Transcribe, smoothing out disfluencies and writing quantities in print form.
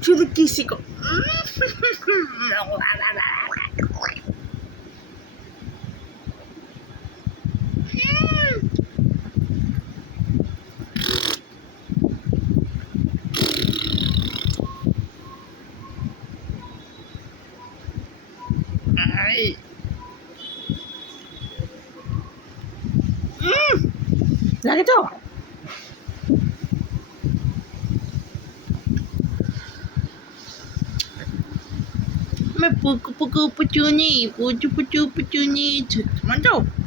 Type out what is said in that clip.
churikísico. Ay. Lagi tu. Pucu-pucu pucu ni, pucu-pucu pucu ni. Mantap.